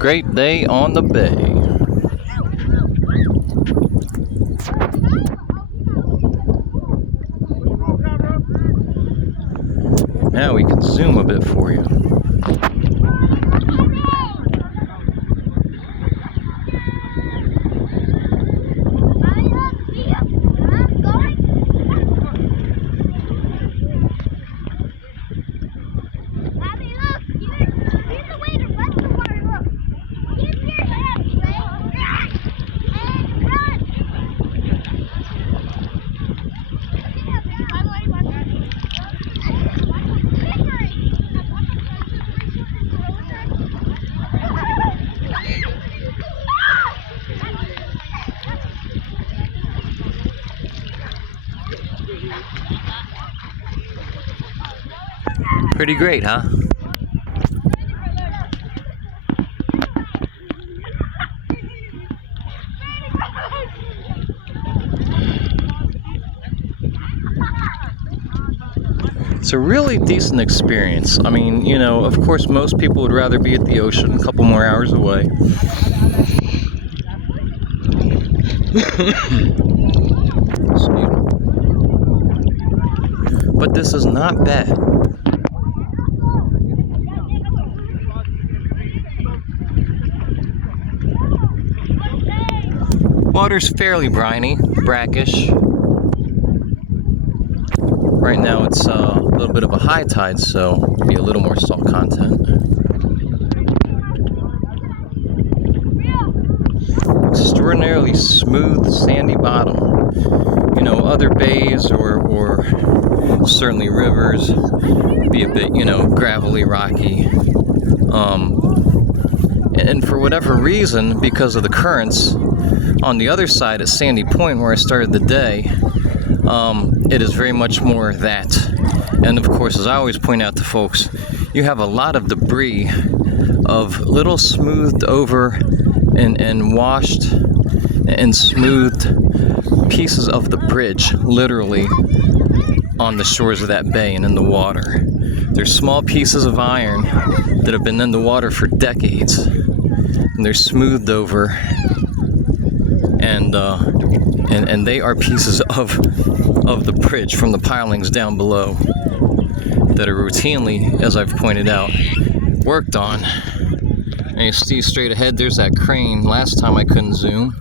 great day on the bay. Now we can zoom a bit for you. Pretty great, huh? It's a really decent experience. I mean, you know, of course, most people would rather be at the ocean, a couple more hours away. Excuse me. But this is not bad. Water's fairly briny, brackish. Right now it's a little bit of a high tide, so be a little more salt content. Extraordinarily smooth, sandy bottom. You know, other bays or certainly rivers be a bit, you know, gravelly, rocky. And for whatever reason, because of the currents, on the other side at Sandy Point, where I started the day, it is very much more that. And of course, as I always point out to folks, you have a lot of debris of little smoothed over and washed and smoothed pieces of the bridge, literally, on the shores of that bay and in the water. There's small pieces of iron that have been in the water for decades, and they're smoothed over, and they are pieces of the bridge from the pilings down below that are routinely, as I've pointed out, worked on. And you see straight ahead, there's that crane. Last time I couldn't zoom.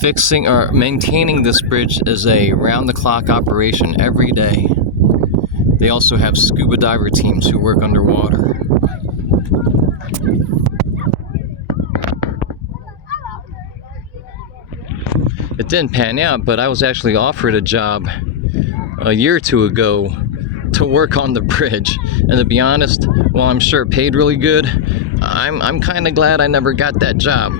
Fixing or maintaining this bridge is a round-the-clock operation every day. They also have scuba diver teams who work underwater. It didn't pan out, but I was actually offered a job a year or two ago to work on the bridge. And to be honest, while I'm sure it paid really good, I'm kind of glad I never got that job.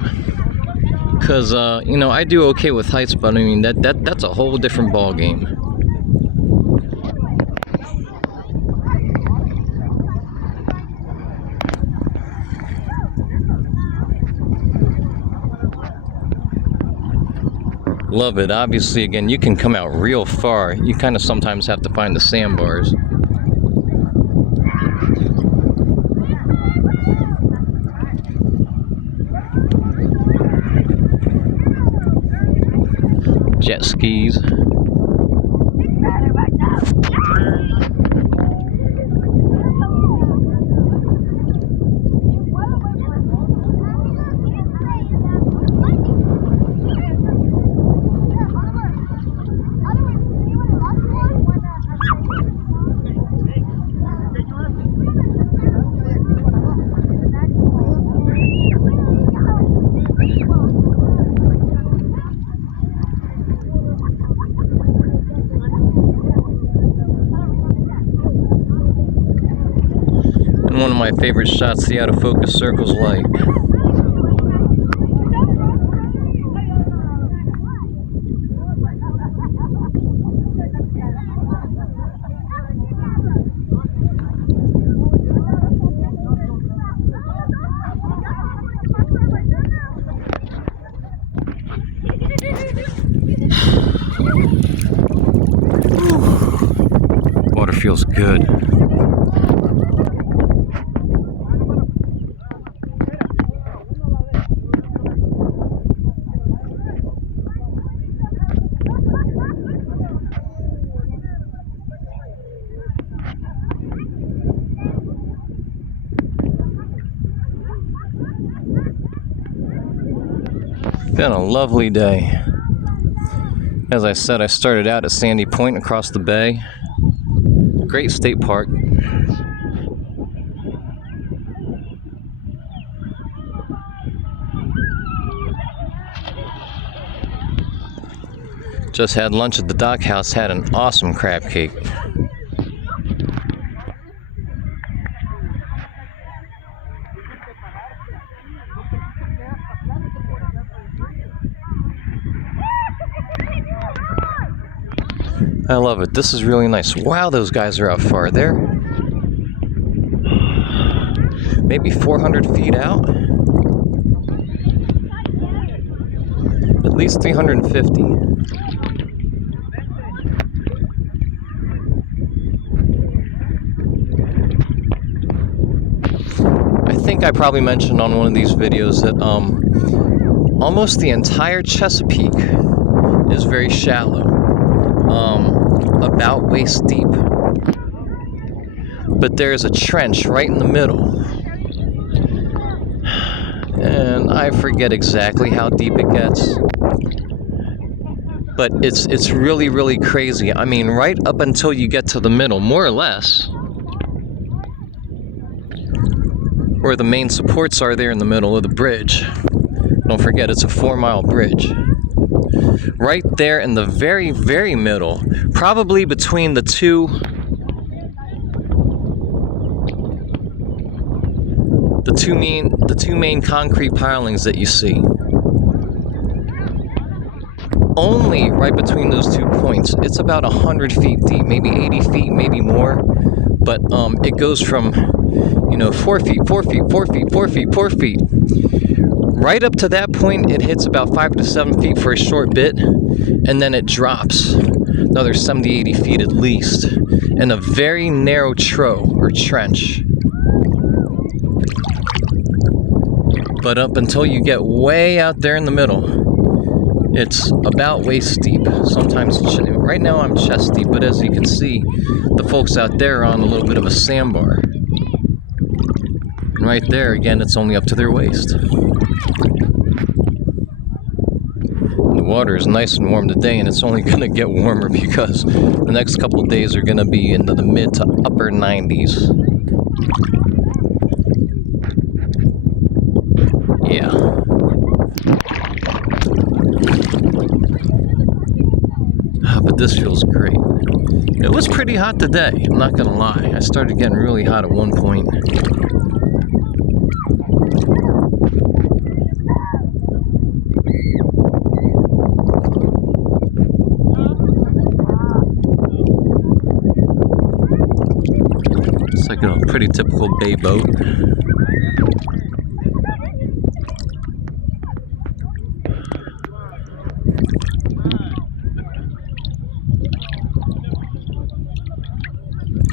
Because, you know, I do okay with heights, but I mean, that's a whole different ball game. Love it. Obviously, again, you can come out real far. You kind of sometimes have to find the sandbars. Jet skis. One of my favorite shots, the out of focus circles light. feels good. Been a lovely day. As I said, I started out at Sandy Point across the bay. Great state park. Just had lunch at the dock house, had an awesome crab cake. I love it. This is really nice. Wow, those guys are out far. They're maybe 400 feet out. At least 350. I think I probably mentioned on one of these videos that almost the entire Chesapeake is very shallow. About waist deep. But there's a trench right in the middle. And I forget exactly how deep it gets. But it's really, really crazy. I mean, right up until you get to the middle, more or less. Where the main supports are there in the middle of the bridge. Don't forget, it's a 4-mile bridge. Right there in the very, very middle, probably between the two main concrete pilings that you see. Only right between those 2 points. It's about 100 feet deep, maybe 80 feet, maybe more. But it goes from, 4 feet, 4 feet, 4 feet, 4 feet, 4 feet. Right up to that point, it hits about 5 to 7 feet for a short bit, and then it drops another 70, 80 feet at least, in a very narrow trough or trench. But up until you get way out there in the middle, it's about waist deep. Sometimes, right now I'm chest deep, but as you can see, the folks out there are on a little bit of a sandbar. And right there, again, it's only up to their waist. The water is nice and warm today, and it's only going to get warmer because the next couple of days are going to be into the mid to upper 90s. Yeah. But this feels great. It was pretty hot today, I'm not going to lie. I started getting really hot at one point. It's like a pretty typical bay boat.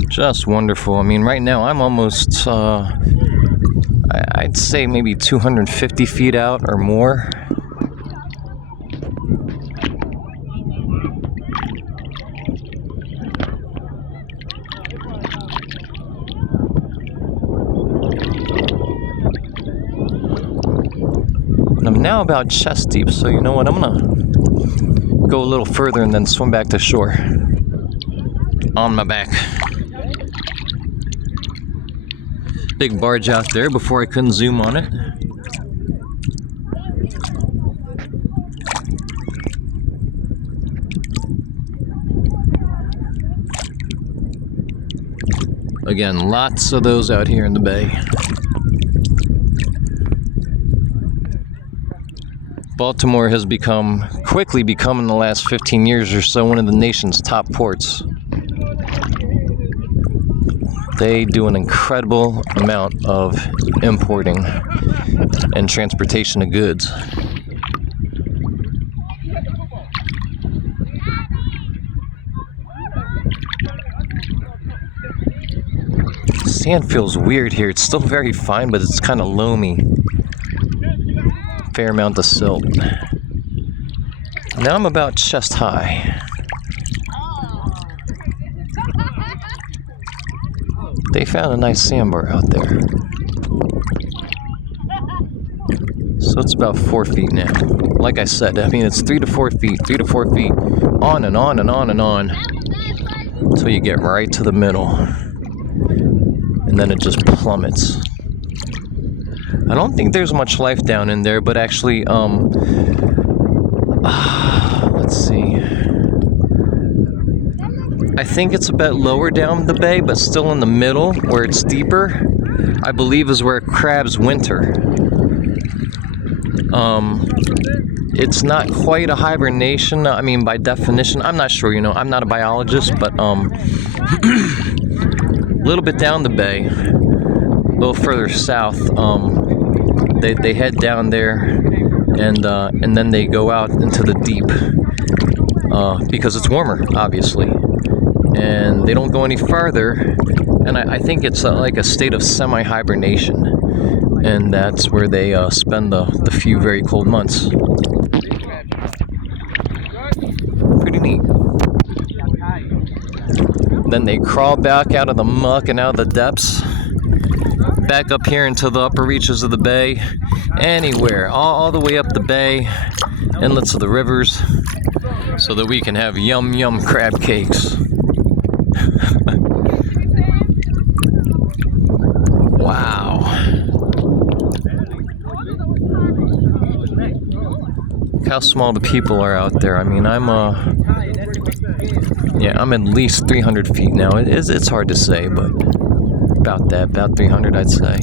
Just wonderful. I mean, right now I'm almost, I'd say maybe 250 feet out or more. And I'm now about chest deep, so you know what? I'm gonna go a little further and then swim back to shore on my back. Big barge out there before I couldn't zoom on it. Again, lots of those out here in the bay. Baltimore has quickly become in the last 15 years or so one of the nation's top ports. They do an incredible amount of importing and transportation of goods. sand feels weird here. It's still very fine, but it's kind of loamy. Fair amount of silt. Now I'm about chest high. They found a nice sandbar out there. So it's about 4 feet now. Like I said, I mean, it's 3 to 4 feet, 3 to 4 feet, on and on and on and on, until you get right to the middle. And then it just plummets. I don't think there's much life down in there, but actually, let's see. I think it's a bit lower down the bay, but still in the middle, where it's deeper, I believe is where crabs winter. It's not quite a hibernation, I mean, by definition. I'm not sure, I'm not a biologist, but, a little bit down the bay, a little further south, they head down there, and then they go out into the deep, because it's warmer, obviously, and they don't go any farther, and I think it's like a state of semi-hibernation, and that's where they spend the few very cold months. Pretty neat. Then they crawl back out of the muck and out of the depths, back up here into the upper reaches of the bay, anywhere, all the way up the bay, inlets of the rivers, so that we can have yum yum crab cakes. Wow. Look how small the people are out there. I mean, I'm at least 300 feet now. It's hard to say, but about 300, I'd say.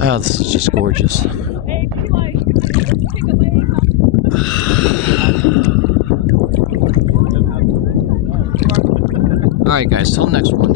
Oh, this is just gorgeous. Alright guys, till next one.